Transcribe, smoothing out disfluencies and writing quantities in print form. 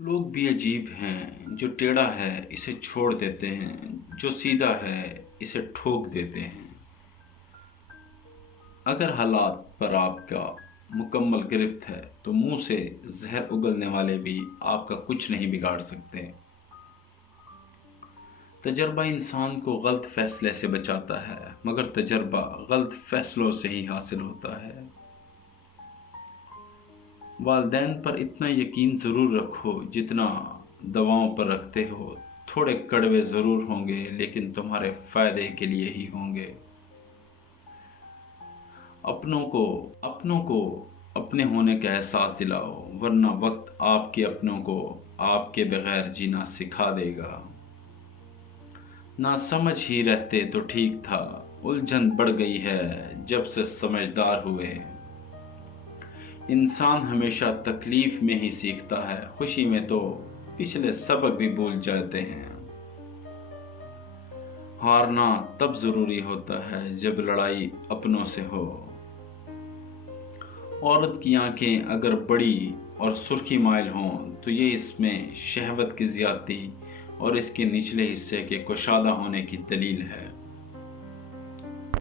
لوگ بھی عجیب ہیں، جو ٹیڑھا ہے اسے چھوڑ دیتے ہیں، جو سیدھا ہے اسے ٹھوک دیتے ہیں۔ اگر حالات پر آپ کا مکمل گرفت ہے تو منہ سے زہر اگلنے والے بھی آپ کا کچھ نہیں بگاڑ سکتے۔ تجربہ انسان کو غلط فیصلے سے بچاتا ہے، مگر تجربہ غلط فیصلوں سے ہی حاصل ہوتا ہے۔ والدین پر اتنا یقین ضرور رکھو جتنا دواؤں پر رکھتے ہو۔ تھوڑے کڑوے ضرور ہوں گے لیکن تمہارے فائدے کے لیے ہی ہوں گے۔ اپنوں کو اپنے ہونے کا احساس دلاؤ، ورنہ وقت آپ کے اپنوں کو آپ کے بغیر جینا سکھا دے گا۔ نہ سمجھ ہی رہتے تو ٹھیک تھا، الجھن بڑھ گئی ہے جب سے سمجھدار ہوئے۔ انسان ہمیشہ تکلیف میں ہی سیکھتا ہے، خوشی میں تو پچھلے سبق بھی بھول جاتے ہیں۔ ہارنا تب ضروری ہوتا ہے جب لڑائی اپنوں سے ہو۔ عورت کی آنکھیں اگر بڑی اور سرخی مائل ہوں تو یہ اس میں شہوت کی زیادتی اور اس کے نچلے حصے کے کشادہ ہونے کی دلیل ہے۔